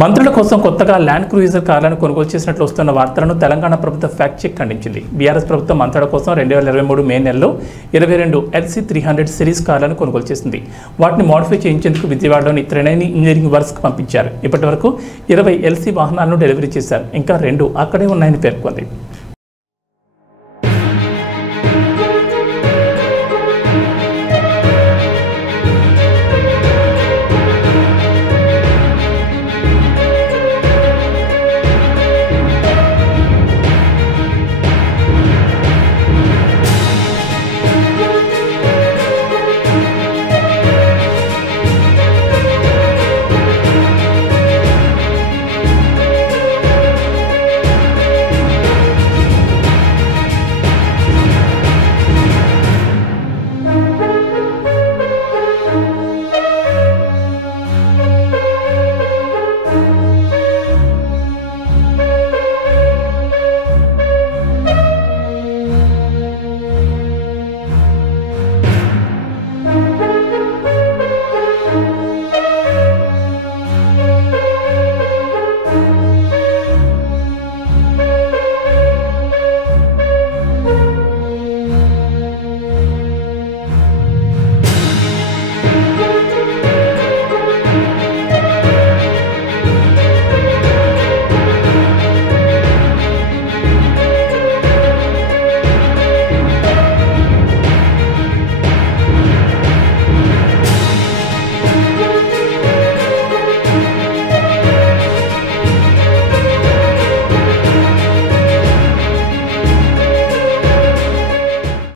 మంత్రుల కోసం కొత్తగా ల్యాండ్ క్రూయిజర్ కార్లను కొనుగోలు చేసినట్లు వస్తున్న వార్తలను తెలంగాణ ప్రభుత్వం ఫ్యాక్ట్ చెక్ ఖండించింది. బీఆర్ఎస్ ప్రభుత్వం మంత్రుల కోసం 2023 మే నెలలో 22 LC 300 సిరీస్ కార్లను కొనుగోలు చేసింది. వాటిని మోడిఫై చేయించేందుకు విజయవాడలోని త్రినేని ఇంజనీరింగ్ వర్క్స్కి పంపించారు. ఇప్పటి వరకు 20 LC వాహనాలను డెలివరీ చేశారు. ఇంకా 2 అక్కడే ఉన్నాయని పేర్కొంది.